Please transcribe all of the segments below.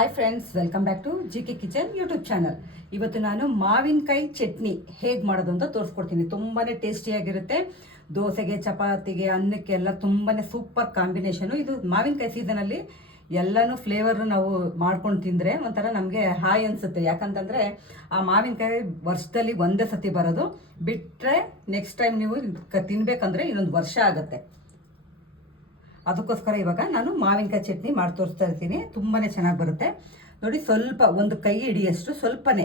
Hi friends, welcome back to GK kitchen YouTube channel. ಇವತ್ತು ನಾನು ಮಾವಿನಕಾಯಿ ಚಟ್ನಿ ಹೇಗೆ ಮಾಡೋದು ಅಂತ ತೋರಿಸ್ಕೊಡ್ತೀನಿ. ತುಂಬಾ ಟೇಸ್ಟಿಯಾಗಿರುತ್ತೆ. ದೋಸೆಗೆ, ಚಪಾತಿಗೆ, ಅನ್ನಕ್ಕೆ ಎಲ್ಲ ತುಂಬಾ ಸೂಪರ್ ಕಾಂಬಿನೇಷನು. ಇದು ಮಾವಿನಕಾಯಿ ಸೀಸನಲ್ಲಿ ಎಲ್ಲನೂ ಫ್ಲೇವರ್ ನಾವು ಮಾಡ್ಕೊಂಡು ತಿಂದರೆ ಒಂಥರ ನಮಗೆ ಹಾಯ್ ಅನಿಸುತ್ತೆ. ಯಾಕಂತಂದರೆ ಆ ಮಾವಿನಕಾಯಿ ವರ್ಷದಲ್ಲಿ ಒಂದೇ ಸತಿ ಬರೋದು, ಬಿಟ್ಟರೆ ನೆಕ್ಸ್ಟ್ ಟೈಮ್ ನೀವು ತಿನ್ಬೇಕಂದ್ರೆ ಇನ್ನೊಂದು ವರ್ಷ ಆಗುತ್ತೆ. ಅದಕ್ಕೋಸ್ಕರ ಇವಾಗ ನಾನು ಮಾವಿನಕಾಯಿ ಚಟ್ನಿ ಮಾಡಿ ತೋರಿಸ್ತಾ ಇರ್ತೀನಿ. ತುಂಬಾ ಚೆನ್ನಾಗಿ ಬರುತ್ತೆ ನೋಡಿ. ಸ್ವಲ್ಪ ಒಂದು ಕೈ ಹಿಡಿಯಷ್ಟು ಸ್ವಲ್ಪನೇ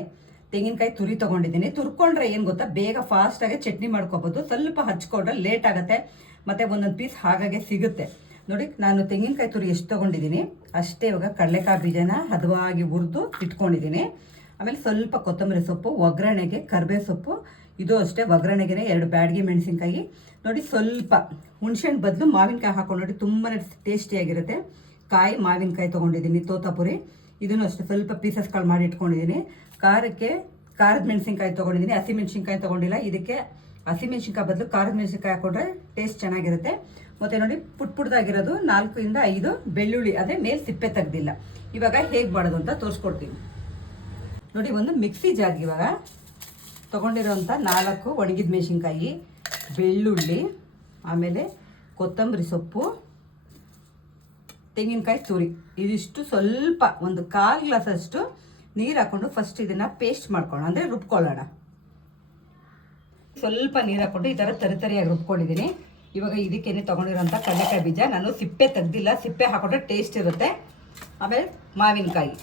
ತೆಂಗಿನಕಾಯಿ ತುರಿ ತೊಗೊಂಡಿದ್ದೀನಿ. ತುರ್ಕೊಂಡ್ರೆ ಏನು ಗೊತ್ತಾ, ಬೇಗ ಫಾಸ್ಟಾಗಿ ಚಟ್ನಿ ಮಾಡ್ಕೋಬೋದು. ಸ್ವಲ್ಪ ಹಚ್ಕೊಂಡ್ರೆ ಲೇಟ್ ಆಗುತ್ತೆ, ಮತ್ತು ಒಂದೊಂದು ಪೀಸ್ ಹಾಗಾಗಿ ಸಿಗುತ್ತೆ ನೋಡಿ. ನಾನು ತೆಂಗಿನಕಾಯಿ ತುರಿ ಎಷ್ಟು ತೊಗೊಂಡಿದ್ದೀನಿ ಅಷ್ಟೇ. ಇವಾಗ ಕಡಲೆಕಾಯಿ ಬೀಜನ ಹದವಾಗಿ ಹುರಿದು ಇಟ್ಕೊಂಡಿದ್ದೀನಿ. ಆಮೇಲೆ ಸ್ವಲ್ಪ ಕೊತ್ತಂಬರಿ ಸೊಪ್ಪು, ಒಗ್ಗರಣೆಗೆ ಕರಿಬೇವು ಸೊಪ್ಪು, ಇದು ಅಷ್ಟೇ ಒಗ್ಗರಣೆಗೆ 2 ಬ್ಯಾಡಗಿ ಮೆಣಸಿನ್ಕಾಯಿ ನೋಡಿ. ಸ್ವಲ್ಪ ಹುಣಸೆಹಣ್ಣು ಬದಲು ಮಾವಿನಕಾಯಿ ಹಾಕೊಂಡು ನೋಡಿ, ತುಂಬಾ ಟೇಸ್ಟಿಯಾಗಿರುತ್ತೆ. ಮಾವಿನಕಾಯಿ ತೊಗೊಂಡಿದ್ದೀನಿ, ತೋತಾಪುರಿ, ಇದನ್ನು ಅಷ್ಟೇ ಸ್ವಲ್ಪ ಪೀಸಸ್ಗಳು ಮಾಡಿ ಇಟ್ಕೊಂಡಿದ್ದೀನಿ. ಖಾರಕ್ಕೆ ಖಾರದ ಮೆಣಸಿನ್ಕಾಯಿ ತೊಗೊಂಡಿದ್ದೀನಿ, ಹಸಿಮೆಣ್ಸಿನ್ಕಾಯಿ ತೊಗೊಂಡಿಲ್ಲ. ಇದಕ್ಕೆ ಹಸಿಮೆಣ್ಸಿನ್ಕಾಯಿ ಬದಲು ಖಾರದ ಮೆಣಸಿನ್ಕಾಯಿ ಹಾಕೊಂಡ್ರೆ ಟೇಸ್ಟ್ ಚೆನ್ನಾಗಿರುತ್ತೆ. ಮತ್ತು ನೋಡಿ, ಪುಟ್ದಾಗಿರೋದು 4 ಇಂದ 5 ಬೆಳ್ಳುಳ್ಳಿ, ಅದೇ ಮೇಲೆ ಸಿಪ್ಪೆ ತೆಗ್ದಿಲ್ಲ. ಇವಾಗ ಹೇಗೆ ಮಾಡೋದು ಅಂತ ತೋರಿಸ್ಕೊಡ್ತೀನಿ ನೋಡಿ. ಒಂದು ಮಿಕ್ಸಿ ಜಾರ್ಗೆ ಇವಾಗ ತೊಗೊಂಡಿರೋಂಥ 4 ಒಣಗಿದ ಮೆಣಸಿನ್ಕಾಯಿ, ಬೆಳ್ಳುಳ್ಳಿ, ಆಮೇಲೆ ಕೊತ್ತಂಬರಿ ಸೊಪ್ಪು, ತೆಂಗಿನಕಾಯಿ ತುರಿ, ಇದಿಷ್ಟು ಸ್ವಲ್ಪ ಒಂದು 1/4 ಗ್ಲಾಸಷ್ಟು ನೀರು ಹಾಕ್ಕೊಂಡು ಫಸ್ಟ್ ಇದನ್ನು ಪೇಸ್ಟ್ ಮಾಡ್ಕೊಳ್ಳೋಣ, ಅಂದರೆ ರುಬ್ಕೊಳ್ಳೋಣ. ಸ್ವಲ್ಪ ನೀರು ಹಾಕ್ಕೊಂಡು ಈ ಥರ ತರಿಯಾಗಿ ರುಬ್ಕೊಂಡಿದ್ದೀನಿ. ಇವಾಗ ಇದಕ್ಕೇನೆ ತೊಗೊಂಡಿರೋಂಥ ಕಡಲೆಕಾಯಿ ಬೀಜ, ನಾನು ಸಿಪ್ಪೆ ತೆಗ್ದಿಲ್ಲ, ಸಿಪ್ಪೆ ಹಾಕೊಂಡ್ರೆ ಟೇಸ್ಟ್ ಇರುತ್ತೆ. ಆಮೇಲೆ ಮಾವಿನಕಾಯಿ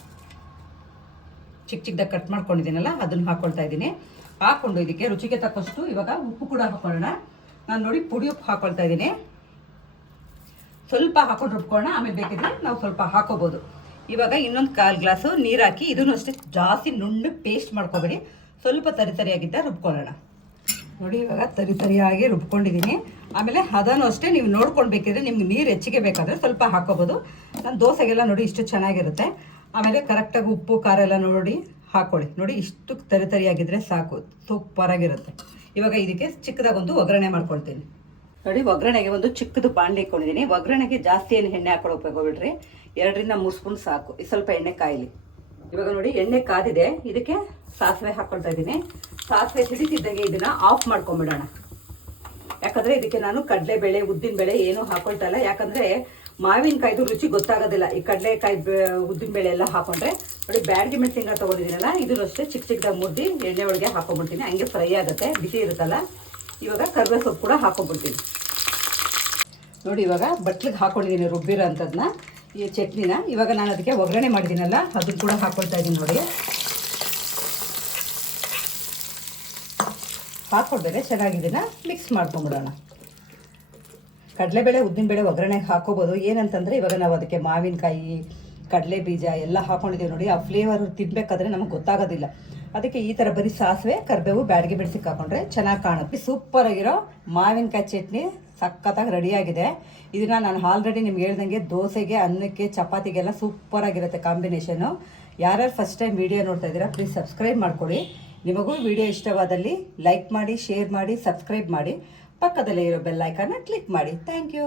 ಚಿಕ್ಕದಾಗಿ ಕಟ್ ಮಾಡ್ಕೊಂಡಿದ್ದೀನಲ್ಲ, ಅದನ್ನು ಹಾಕ್ಕೊಳ್ತಾ ಇದ್ದೀನಿ. ಹಾಕ್ಕೊಂಡು ಇದಕ್ಕೆ ರುಚಿಗೆ ತಕ್ಕಷ್ಟು ಇವಾಗ ಉಪ್ಪು ಕೂಡ ಹಾಕೊಳ್ಳೋಣ. ನಾನು ನೋಡಿ ಪುಡಿ ಉಪ್ಪು ಹಾಕ್ಕೊಳ್ತಾ ಇದ್ದೀನಿ. ಸ್ವಲ್ಪ ಹಾಕೊಂಡು ರುಬ್ಕೊಳ್ಳೋಣ, ಆಮೇಲೆ ಬೇಕಿದ್ರೆ ನಾವು ಸ್ವಲ್ಪ ಹಾಕೋಬೋದು. ಇವಾಗ ಇನ್ನೊಂದು 1/4 ಗ್ಲಾಸು ನೀರು ಹಾಕಿ, ಇದನ್ನು ಅಷ್ಟೇ ಜಾಸ್ತಿ ನುಣ್ಣಗೆ ಪೇಸ್ಟ್ ಮಾಡ್ಕೊಬೇಡಿ, ಸ್ವಲ್ಪ ತರಿಯಾಗಿದ್ದ ರುಬ್ಕೊಳ್ಳೋಣ ನೋಡಿ. ಇವಾಗ ತರಿಯಾಗಿ ರುಬ್ಕೊಂಡಿದ್ದೀನಿ. ಆಮೇಲೆ ಅದನ್ನು ಅಷ್ಟೇ ನೀವು ನೋಡ್ಕೊಂಡು ಬೇಕಿದ್ರೆ ನಿಮ್ಗೆ ನೀರು ಹೆಚ್ಚಿಗೆ ಬೇಕಾದರೆ ಸ್ವಲ್ಪ ಹಾಕೋಬೋದು. ನಾನು ದೋಸೆಗೆಲ್ಲ ನೋಡಿ ಇಷ್ಟು ಚೆನ್ನಾಗಿರುತ್ತೆ. ಆಮೇಲೆ ಕರೆಕ್ಟಾಗಿ ಉಪ್ಪು ಖಾರ ಎಲ್ಲ ನೋಡಿ ಹಾಕ್ಕೊಳ್ಳಿ ನೋಡಿ. ಇಷ್ಟು ತರಿಯಾಗಿದ್ದರೆ ಸಾಕು, ಸೂಪರಾಗಿರುತ್ತೆ. ಇವಾಗ ಇದಕ್ಕೆ ಚಿಕ್ಕದಾಗೊಂದು ಒಗ್ಗರಣೆ ಮಾಡ್ಕೊಳ್ತೀನಿ ನೋಡಿ. ಒಗ್ಗರಣೆಗೆ ಒಂದು ಚಿಕ್ಕದು ಬಾಣಲೆ ಇಟ್ಕೊಂಡಿದ್ದೀನಿ. ಒಗ್ಗರಣೆಗೆ ಜಾಸ್ತಿ ಏನು ಎಣ್ಣೆ ಹಾಕೊಳ್ಳೋಕೆ ಹೋಗ್ಬಿಡ್ರಿ, 2 ರಿಂದ 3 ಸ್ಪೂನ್ ಸಾಕು. ಸ್ವಲ್ಪ ಎಣ್ಣೆ ಕಾಯಿಲಿ. ಇವಾಗ ನೋಡಿ ಎಣ್ಣೆ ಕಾದಿದೆ, ಇದಕ್ಕೆ ಸಾಸಿವೆ ಹಾಕ್ಕೊಳ್ತಾ ಇದ್ದೀನಿ. ಸಾಸಿವೆ ಸಿಡಿತಿದ್ದಂಗೆ ಇದನ್ನು ಆಫ್ ಮಾಡ್ಕೊಂಬಿಡೋಣ. ಯಾಕಂದರೆ ಇದಕ್ಕೆ ನಾನು ಕಡಲೆಬೇಳೆ, ಉದ್ದಿನಬೇಳೆ ಏನೂ ಹಾಕೊಳ್ತಾ ಇಲ್ಲ. ಯಾಕಂದರೆ ಮಾವಿನಕಾಯ್ದು ರುಚಿ ಗೊತ್ತಾಗೋದಿಲ್ಲ ಈ ಕಡಲೆಕಾಯಿ, ಉದ್ದಿನಬೇಳೆ ಎಲ್ಲ ಹಾಕೊಂಡ್ರೆ ನೋಡಿ. ಬ್ಯಾಡಗಿ ಮೆಣಸಿನ್ಕಾಯಿ ತೊಗೊಂಡಿದ್ದೀನಲ್ಲ, ಇದನ್ನು ಅಷ್ಟೇ ಚಿಕ್ಕದಾಗಿ ಮುದ್ದಿ ಎಣ್ಣೆ ಒಳಗೆ ಹಾಕೊಂಡ್ಬಿಡ್ತೀನಿ, ಹಂಗೆ ಫ್ರೈ ಆಗುತ್ತೆ, ಬಿಸಿ ಇರುತ್ತಲ್ಲ. ಇವಾಗ ಕರಿಬೇವು ಸೊಪ್ಪು ಕೂಡ ಹಾಕೊಂಡ್ಬಿಡ್ತೀನಿ ನೋಡಿ. ಇವಾಗ ಬಟ್ಲಿಗೆ ಹಾಕೊಂಡಿದ್ದೀನಿ ರುಬ್ಬಿರೋ ಅಂಥದ್ದನ್ನ, ಈ ಚಟ್ನಿನ. ಇವಾಗ ನಾನು ಅದಕ್ಕೆ ಒಗ್ಗರಣೆ ಮಾಡಿದ್ದೀನಲ್ಲ, ಅದನ್ನು ಕೂಡ ಹಾಕ್ಕೊಳ್ತಾ ಇದ್ದೀನಿ ನೋಡಿ. ಹಾಕ್ಕೊಡ್ಬೇರೆ ಚೆನ್ನಾಗಿದ್ದೀನ ಮಿಕ್ಸ್ ಮಾಡ್ಕೊಂಬಿಡೋಣ. ಕಡಲೆಬೇಳೆ, ಉದ್ದಿನಬೇಳೆ ಒಗ್ಗರಣೆಗೆ ಹಾಕೋಬೋದು. ಏನಂತಂದರೆ ಇವಾಗ ನಾವು ಅದಕ್ಕೆ ಮಾವಿನಕಾಯಿ, ಕಡಲೆ ಬೀಜ ಎಲ್ಲ ಹಾಕೊಂಡಿದ್ದೀವಿ ನೋಡಿ. ಆ ಫ್ಲೇವರ್ ತಿನ್ನಬೇಕಾದ್ರೆ ನಮಗೆ ಗೊತ್ತಾಗೋದಿಲ್ಲ. ಅದಕ್ಕೆ ಈ ಥರ ಬರೀ ಸಾಸಿವೆ, ಕರಿಬೇವು, ಬ್ಯಾಡಗಿ ಮೆಣಸಿಗೆ ಹಾಕೊಂಡ್ರೆ ಚೆನ್ನಾಗಿ ಕಾಣುತ್ತೆ. ಸೂಪರಾಗಿರೋ ಮಾವಿನಕಾಯಿ ಚಟ್ನಿ ಸಖತ್ತಾಗಿ ರೆಡಿಯಾಗಿದೆ. ಇದನ್ನು ನಾನು ಆಲ್ರೆಡಿ ನಿಮ್ಗೆ ಹೇಳ್ದಂಗೆ ದೋಸೆಗೆ, ಅನ್ನಕ್ಕೆ, ಚಪಾತಿಗೆಲ್ಲ ಸೂಪರಾಗಿರುತ್ತೆ ಕಾಂಬಿನೇಷನು. ಯಾರ್ಯಾರು ಫಸ್ಟ್ ಟೈಮ್ ವಿಡಿಯೋ ನೋಡ್ತಾ ಇದ್ದೀರಾ ಪ್ಲೀಸ್ ಸಬ್ಸ್ಕ್ರೈಬ್ ಮಾಡ್ಕೊಳ್ಳಿ. ನಿಮಗೂ ವಿಡಿಯೋ ಇಷ್ಟವಾದಲ್ಲಿ ಲೈಕ್ ಮಾಡಿ, ಶೇರ್ ಮಾಡಿ, ಸಬ್ಸ್ಕ್ರೈಬ್ ಮಾಡಿ, ಪಕ್ಕದಲ್ಲೇ ಇರೋ ಬೆಲ್ ಐಕಾನ್ನ ಕ್ಲಿಕ್ ಮಾಡಿ. Thank you.